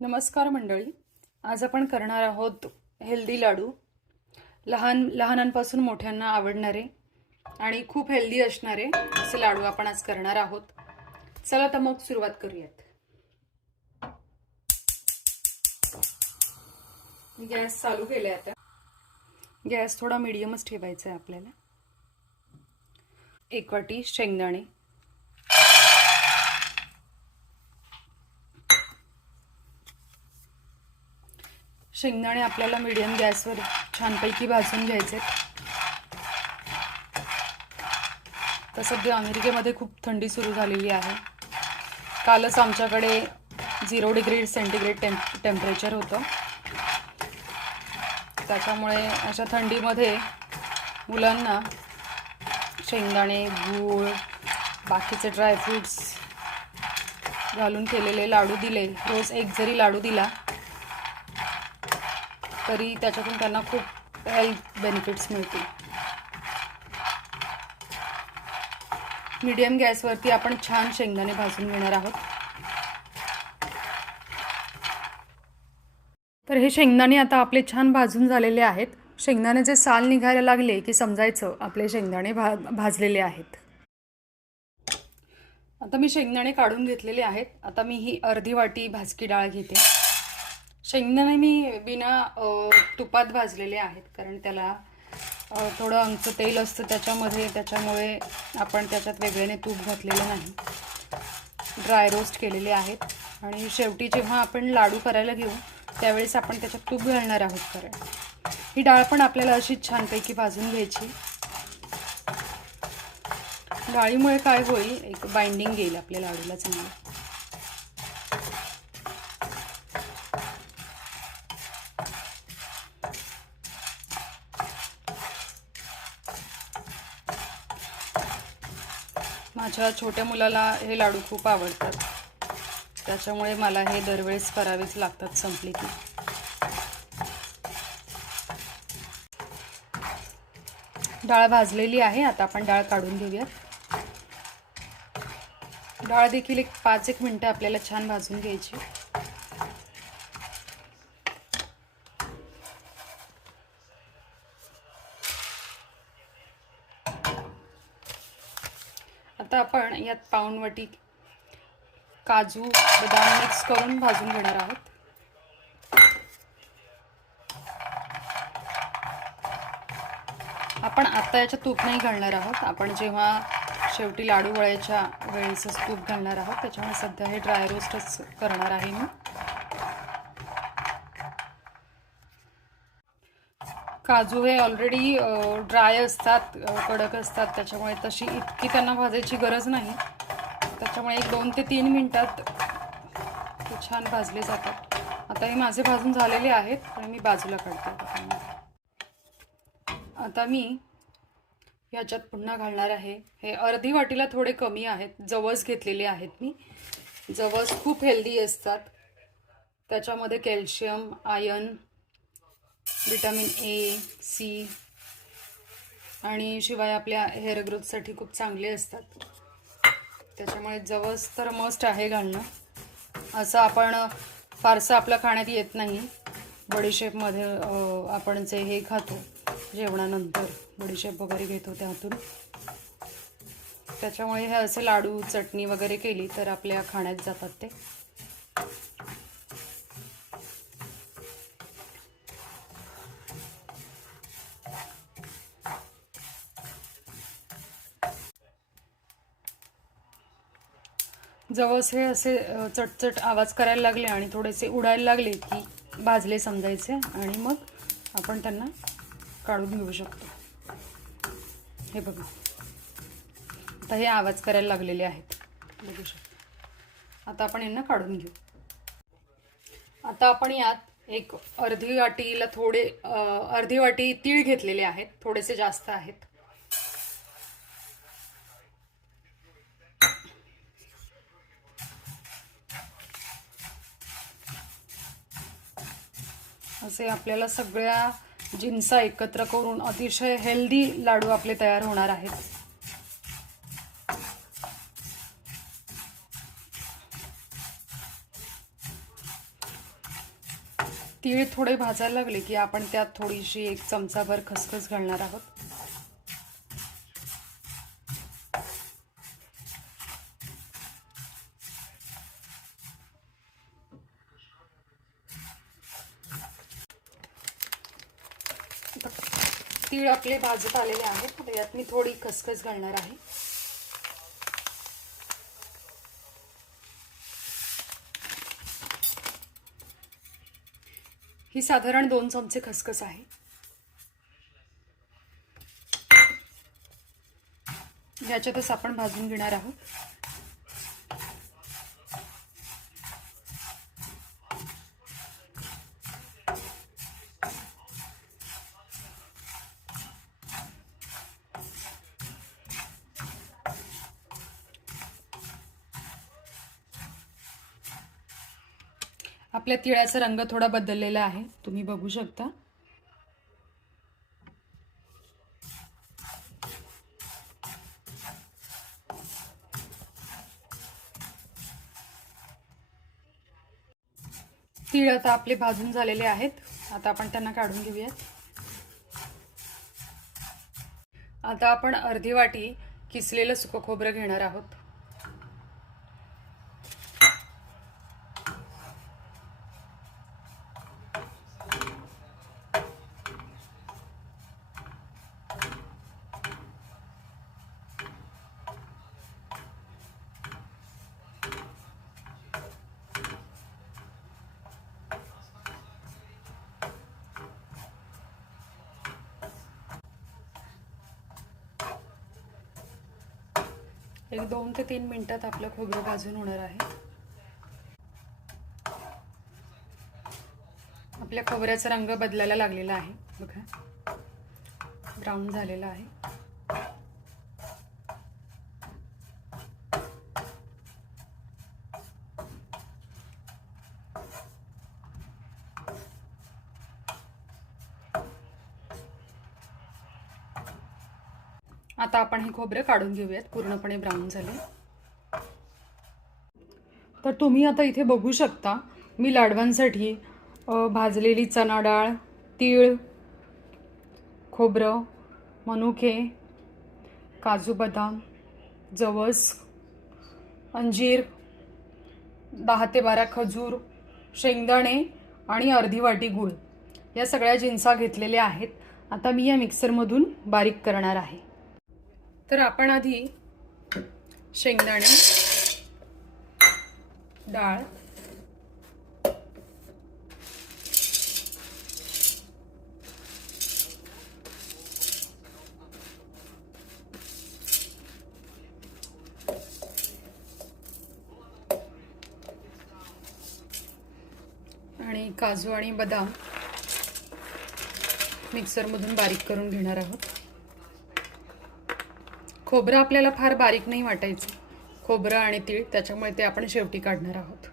नमस्कार मंडळी. आज आपण करणार आहोत हेल्दी लाडू. लहानांपासून मोठ्यांना आवडणारे आणि खूप हेल्दी असणारे असे लाडू आपण आज करणार आहोत. चला तर मग सुरुवात करूयात. गॅस चालू केलाय. आता गॅस थोडा मीडियमच ठेवायचा आहे आपल्याला. 1 वाटी शेंगदाणे, शेंगदाणे आपल्याला मीडियम गॅसवर छानपैकी भाजून घ्यायचे. तर सध्या अमेरिकेमध्ये खूप थंडी सुरू झालेली आहे. कालच आमच्याकडे 0 डिग्री सेंटीग्रेड टेम्परेचर होतं. त्याच्यामुळे अशा थंडीमध्ये मुलांना शेंगदाणे, गूळ, बाकीचे ड्रायफ्रूट्स घालून केलेले लाडू दिले. रोज एक जरी लाडू दिला तरी त्याच्यातून त्यांना खूप हेल्थ बेनिफिट्स मिळतील. मीडियम गॅसवरती आपण छान शेंगदाणे भाजून घेणार आहोत. तर हे शेंगदाणे आता आपले छान भाजून झालेले आहेत. शेंगदाण्याचे साल निघायला लागले की समजायचं आपले शेंगदाणे भाजलेले आहेत. आता मी शेंगदाणे काढून घेतलेले आहेत. आता मी ही अर्धी वाटी भाजकी डाळ घेते. शेंगदाणे मी बिना तुपात भाजलेले आहेत, कारण त्याला थोडं आमचं तेल असतं त्याच्यामध्ये, त्याच्यामुळे आपण त्याच्यात वेगळ्याने तूप घातलेलं नाही. ड्राय रोस्ट केलेले आहेत. आणि शेवटी जेव्हा आपण लाडू करायला घेऊ त्यावेळेस आपण त्याच्यात तूप घालणार आहोत. कारण ही डाळ पण आपल्याला अशीच छानपैकी भाजून घ्यायची. डाळीमुळे काय होईल, एक बाइंडिंग येईल आपल्या लाडूला चांगलं. माझ्या छोट्या मुलाला हे लाडू खूप आवडतात, त्याच्यामुळे मला हे दरवेळेस करावेच लागतात संपली की. डाळ भाजलेली आहे. आता आपण डाळ काढून घेऊयात. डाळ देखील 5-1 मिनिटं आपल्याला छान भाजून घ्यायची. आता आपण यात पाऊण वाटी काजू बदाम मिक्स करून भाजून घेणार आहोत. आपण आता याच्यात तूप नाही घालणार आहोत. आपण जेव्हा शेवटी लाडू वळायच्या वेळेसच तूप घालणार आहोत. त्याच्यामुळे सध्या हे ड्राय रोस्टच करणार आहे मी. काजू हे ऑलरेडी ड्राय असतात, कडक असतात, त्याच्यामुळे तशी इतकी त्यांना भाजायची गरज नाही. त्याच्यामुळे 1-2 ते 3 मिनिटात ते छान भाजले जातात. आता हे माझे भाजून झालेले आहेत आणि मी बाजूला काढते. आता मी ह्याच्यात पुन्हा घालणार आहे. हे अर्धी वाटीला थोडे कमी आहेत. जवस घेतलेले आहेत मी. जवस खूप हेल्दी असतात. त्याच्यामध्ये calcium, iron, vitamin A, C आणि शिवाय आपल्या हेअर ग्रोथसाठी खूप चांगले असतात. त्याच्यामुळे जवस तर मस्ट आहे घालणं. असं आपण फारसं आपल्या खाण्यात येत नाही. बडीशेपमध्ये आपण जे हे खातो जेवणानंतर, बडीशेप वगैरे घेतो त्यातून. त्याच्यामुळे हे असे लाडू, चटणी वगैरे केली तर आपल्या खाण्यात जातात ते. जवस हे असे चटचट आवाज करायला लागले आणि थोडेसे उडायला लागले की भाजले समजायचे, आणि मग आपण त्यांना काढून घेऊ शकतो. हे बघा, आता हे आवाज करायला लागलेले आहेत, बघू शकतो. आता आपण यांना काढून घेऊ. आता आपण यात एक अर्धी वाटी तीळ घेतलेले आहेत. थोडेसे जास्त आहेत. असे आपल्याला सगळ्या जिन्सा एकत्र करून अतिशय हेल्दी लाडू आपले तयार होणार आहेत. तीळ थोडे भाजायला लागले की आपण त्यात थोडीशी 1 चमचाभर खसखस घालणार आहोत. तीळ आपले भाजत आलेले आहेत. यात मी थोडी खसखस घालणार आहे. ही साधारण 2 चमचे खसखस आहे. याच्यातच आपण भाजून घेणार आहोत. आपल्या तिळाचा रंग थोडा बदललेला आहे, तुम्ही बघू शकता. तीळ आता आपले भाजून झालेले आहेत. आता आपण त्यांना काढून घेऊयात. आता आपण अर्धी वाटी किसलेलं सुकं खोबरं घेणार आहोत. एक 2 ते 3 मिनिटात आपलं खोबरं भाजून होणार आहे. आपल्या खोबऱ्याचा रंग बदलायला लागलेला आहे बघा, ब्राऊन झालेला आहे. आता आपण हे खोबरं काढून घेऊयात. पूर्णपणे ब्राऊन झाले. तर तुम्ही आता इथे बघू शकता, मी लाडवांसाठी भाजलेली चणा डाळ, तीळ, खोबरं, मनुके, काजू बदाम, जवस, अंजीर, 10 ते 12 खजूर, शेंगदाणे आणि अर्धी वाटी गूळ या सगळ्या जिन्सा घेतलेल्या आहेत. आता मी या मिक्सरमधून बारीक करणार आहे. तर आपण आधी शेंगदाणे, डाळ, आणि काजू आणि बदाम मिक्सरमधून बारीक करून घेणार आहोत. खोबरं आपल्याला फार बारीक नाही वाटायचं, खोबरं आणि तीळ, त्याच्यामुळे ते आपण शेवटी काढणार आहोत.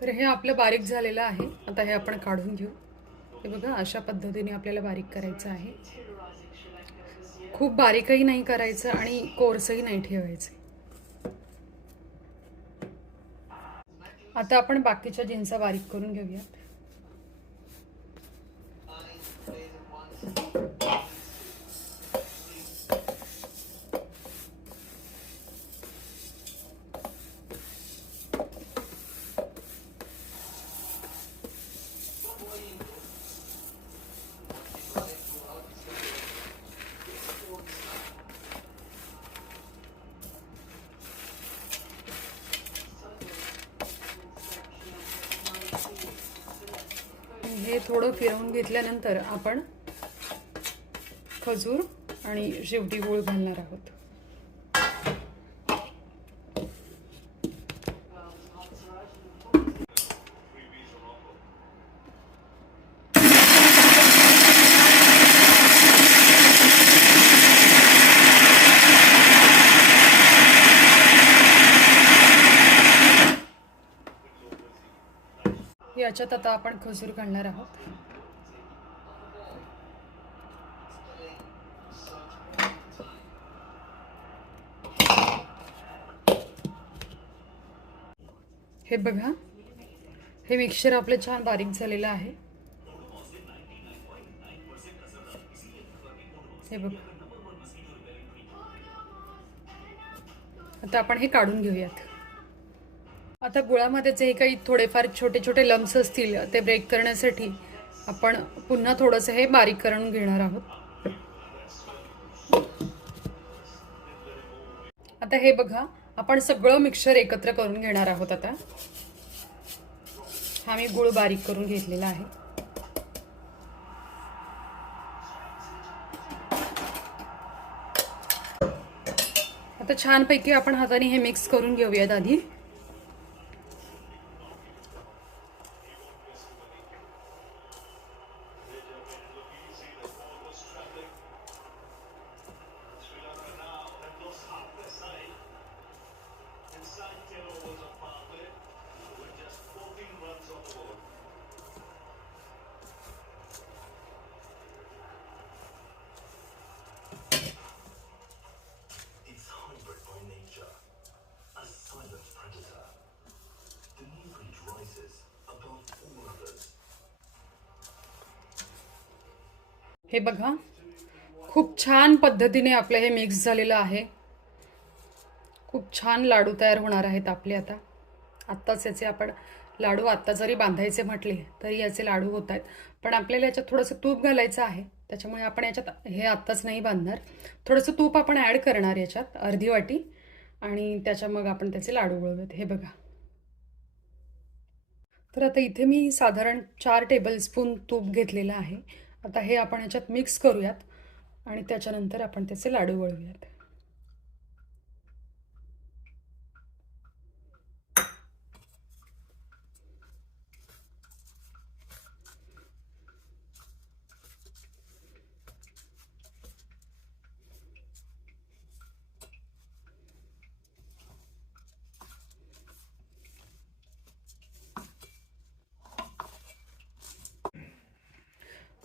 तर हे आपलं बारीक झालेलं आहे. आता हे आपण काढून घेऊ. हे बघा, अशा पद्धतीने आपल्याला बारीक करायचं आहे. खूप बारीकही नाही करायचं आणि कोरसही नाही ठेवायचं. आता आपण बाकीच्या जिन्सा बारीक करून घेऊयात. हे थोडं फिरवून घेतल्यानंतर आपण खजूर आणि शेवटी गूळ घालणार आहोत. याच्यात आता आपण खजूर घालणार आहोत. हे बघा, हे मिक्सचर आपलं छान बारीक झालेलं आहे. हे बघा, आता आपण हे काढून घेऊयात. आता गुळामध्ये जे काही थोडेफार छोटे छोटे लम्स असतील ते ब्रेक करण्यासाठी आपण पुन्हा थोडंसं हे बारीक करून घेणार आहोत. आता हे बघा, आपण सगळं मिक्सचर एकत्र करून घेणार आहोत. आता हा मी गुळ बारीक करून घेतलेला आहे. आता छानपैकी आपण हाताने हे मिक्स करून घेऊयात आधी. हे बघा, खूप छान पद्धतीने आपलं हे मिक्स झालेलं आहे. खूप छान लाडू तयार होणार आहेत आपले. आत्ताच याचे आपण लाडू आत्ता जरी बांधायचे म्हटले तरी याचे लाडू होत आहेत. पण आपल्याला याच्यात थोडंसं तूप घालायचं आहे, त्याच्यामुळे आपण याच्यात हे आत्ताच नाही बांधणार. थोडंसं तूप आपण ॲड करणार याच्यात, अर्धी वाटी, आणि त्याच्या मग आपण त्याचे लाडू वळवूयात. हे बघा, तर आता इथे मी साधारण 4 टेबलस्पून तूप घेतलेलं आहे. आता हे आपण याच्यात मिक्स करूयात आणि त्याच्यानंतर आपण त्याचे लाडू वळवूयात.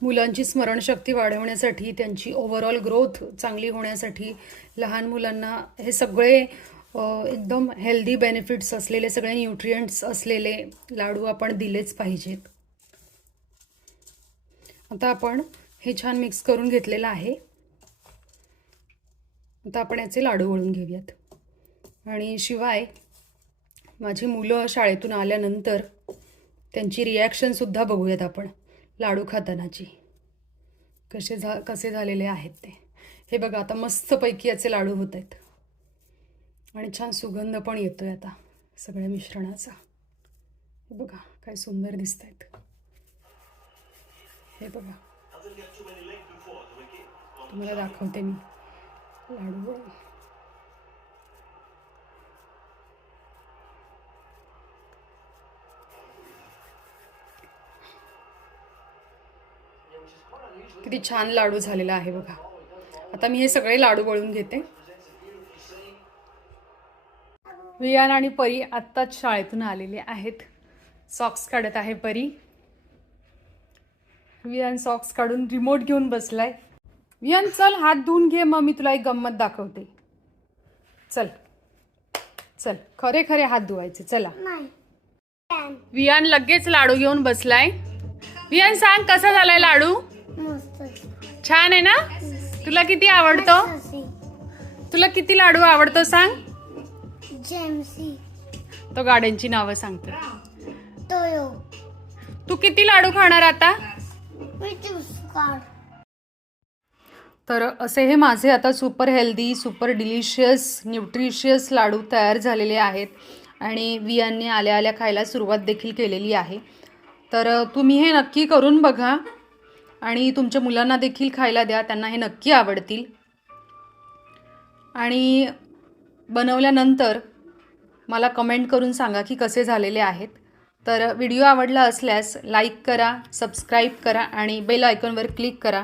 मुलांची स्मरणशक्ती वाढवण्यासाठी, त्यांची ओव्हरऑल ग्रोथ चांगली होण्यासाठी, लहान मुलांना हे सगळे एकदम हेल्दी बेनिफिट्स असलेले, सगळे न्यूट्रिएंट्स असलेले लाडू आपण दिलेच पाहिजेत. आता आपण हे छान मिक्स करून घेतलेलं आहे. आता आपण याचे लाडू वळून घेऊयात. आणि शिवाय माझी मुलं शाळेतून आल्यानंतर त्यांची रिॲक्शनसुद्धा बघूयात आपण लाडू खातानाची, कसे झालेले आहेत ते. हे बघा, आता मस्तपैकी याचे लाडू होत आहेत आणि छान सुगंध पण येतोय आता सगळ्या मिश्रणाचा. हे बघा, काय सुंदर दिसत आहेत. हे बघा, तुम्हाला दाखवते मी लाडू. किती छान लाडू झालेला आहे बघा. आता मी हे सगळे लाडू वळून घेते. वियान आणि परी आत्ताच शाळेतून आलेले आहेत. सॉक्स काढत आहे परी. वियान सॉक्स काढून रिमोट घेऊन बसलाय. वियान चल हात धुवून घे, मग मी तुला एक गंमत दाखवते. चल चल, खरे खरे हात धुवायचे. चला. वियान लगेच लाडू घेऊन बसलाय. वियान सांग, कसा झालाय लाडू? छान आहे ना? तुला किती आवडतो? तुला किती लाडू आवडतो सांग? जेमसी. तो गाड्यांची नावं सांगतो. टोयो. तू किती लाडू खाणार आता? तर असे हे माझे आता super healthy, super delicious, nutritious laddoo तयार झालेले आहेत आणि वियांनी आल्या आल्या खायला सुरुवात देखील केलेली आहे. तर तुम्ही हे नक्की करून बघा आणि तुमच्या मुलांना देखील खायला द्या, त्यांना हे नक्की आवडतील. आणि बनवल्यानंतर मला कमेंट करून सांगा की कसे झालेले आहेत. तर व्हिडिओ आवडला असल्यास लाईक करा, सबस्क्राईब करा आणि बेल आयकॉनवर क्लिक करा.